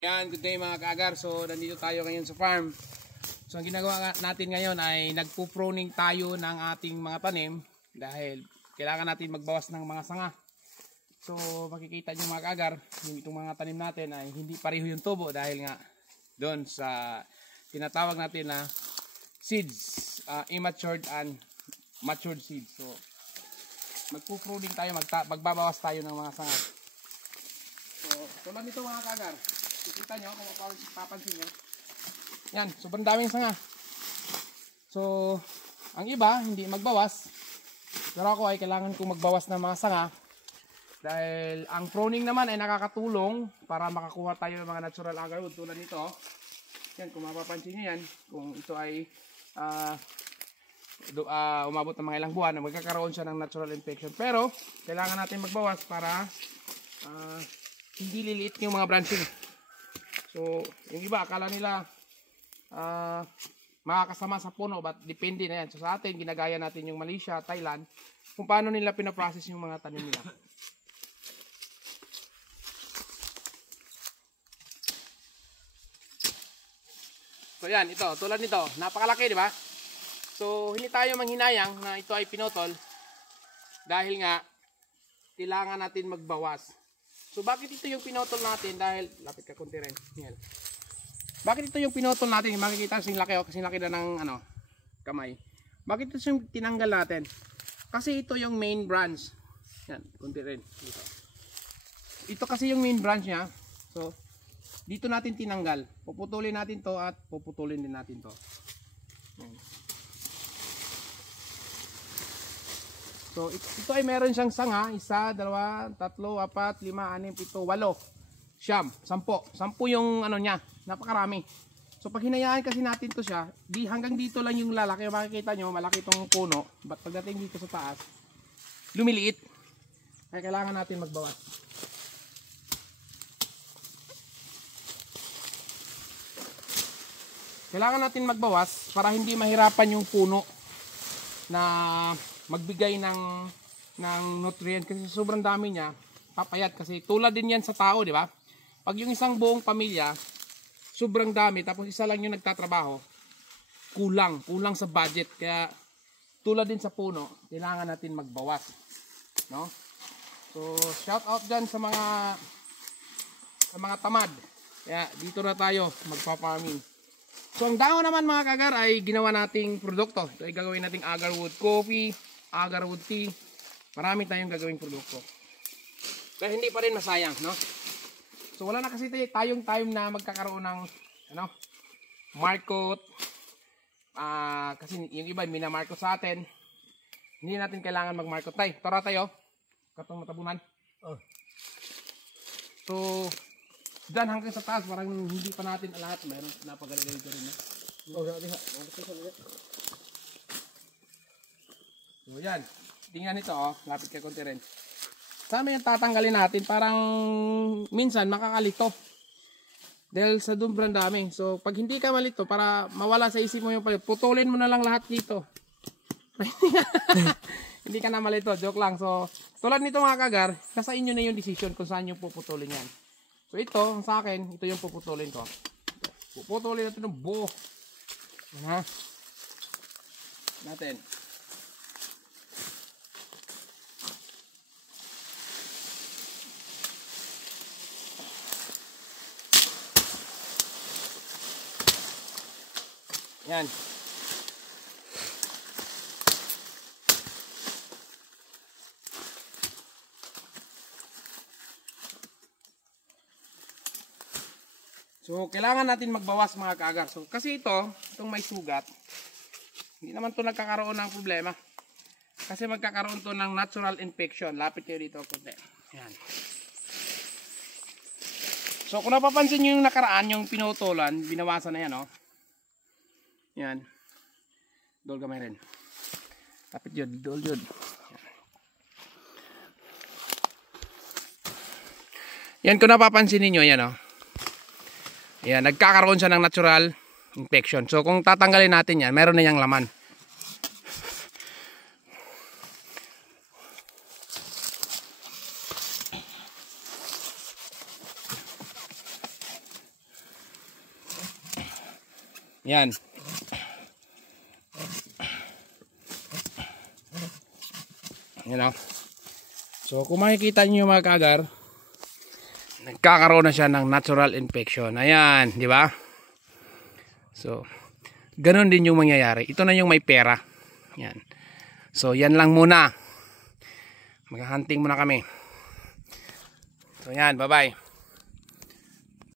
Yan, good day mga kaagar. So, nandito tayo ngayon sa farm. So, ang ginagawa natin ngayon ay nagpo-pruning tayo ng ating mga tanim dahil kailangan natin magbawas ng mga sanga. So, makikita nyo mga kaagar, yung itong mga tanim natin ay hindi pareho yung tubo dahil nga doon sa tinatawag natin na seeds, immatured and matured seeds. So, magpo-pruning tayo, magbabawas tayo ng mga sanga. So, tulad nito mga kaagar. Kita nyo kung papansin nyo. Yan, sobrang daming sanga. So, ang iba hindi magbawas. Pero ako ay kailangan kong magbawas ng mga sanga. Dahil ang pruning naman ay nakakatulong para makakuha tayo ng mga natural agarwood tulad nito. Yan, kung mapapansin nyo yan, kung ito ay umabot ng mga ilang buwan, magkakaroon siya ng natural infection. Pero, kailangan natin magbawas para hindi liliit yung mga branching. So, yung iba akala nila makakasama sa puno, but depende na yan. So, sa atin, ginagaya natin yung Malaysia, Thailand, kung paano nila pinaprocess yung mga tanim nila. So, yan, ito, tulad nito, napakalaki, di ba? So, hindi tayo manghinayang na ito ay pinotol dahil nga, kailangan natin magbawas. So, bakit ito yung pinotol natin? Dahil, lapit ka konti rin. Yan. Bakit ito yung pinotol natin? Makikita kasing laki na ng kamay. Bakit ito yung tinanggal natin? Kasi ito yung main branch. Yan, konti rin. Dito. Ito kasi yung main branch niya. So, dito natin tinanggal. Puputulin natin to at puputulin din natin to. Yan. So, ito ay meron siyang sanga, 1, 2, 3, 4, 5, 6, 7, 8, 9, 10, 10 yung ano niya, napakarami. So, pag hinayaan kasi natin to siya, hanggang dito lang yung lalaki. Makikita nyo, malaki itong puno. But pagdating dito sa taas, lumiliit. Kaya kailangan natin magbawas. Kailangan natin magbawas para hindi mahirapan yung puno na magbigay ng nutrient kasi sobrang dami niya, papayat kasi tulad din yan sa tao, di ba? Pag yung isang buong pamilya, sobrang dami, tapos isa lang yung nagtatrabaho, kulang sa budget. Kaya tulad din sa puno, kailangan natin magbawas, no? So, shout out dyan sa mga tamad. Kaya dito na tayo magpa-farming. So, ang dahon naman mga kagar ay ginawa nating produkto. Ito ay gagawin nating agarwood coffee, agarwood tea. Marami tayong gagawing produkto. Kaya hindi pa rin masayang, no? So, wala na kasi tayong time na magkakaroon ng market. Kasi yung iba minamarket sa atin. Hindi natin kailangan mag-market tayo. Tara tayo. Katong matabunan. Oh. So, dyan hanggang sa taas, parang hindi pa natin lahat. Mayroon napagaling rin. Oh, so, yan. Tingnan nito, oh. Lapit ka konti rin. Sana yung tatanggalin natin, parang minsan makakalito. Dahil sa dumbrang dami. So, pag hindi ka malito, para mawala sa isip mo yung palit, putulin mo na lang lahat dito. Hindi ka na malito, joke lang. So, tulad nito mga kagar, nasa inyo na yung decision kung saan yung puputulin yan. So ito, sa akin, ito yung puputulin ko. Puputulin natin ng buo. Ha? Natin. Yan. So, kailangan natin magbawas mga kaagar. So, kasi itong may sugat, hindi naman ito nagkakaroon ng problema. Kasi magkakaroon ito ng natural infection. Lapit kayo dito konti. Yan. So, kung napapansin nyo yung nakaraan, yung pinutulan, binawasan na yan, oh. Yan. Dol gamay rin. Lapit yun, dol yun. Yan, kung napapansin niyo yan, oh. Ayan, nagkakaroon siya ng natural infection. So, kung tatanggalin natin yan, meron na yang laman. Yan. Yan o. So kung makikita nyo mga kaagar, nagkakaroon na siya ng natural infection. Ayan, di ba? So, ganun din yung mangyayari. Ito na yung may pera. Yan. So, yan lang muna. Mag-hunting muna kami. So, yan. Bye-bye.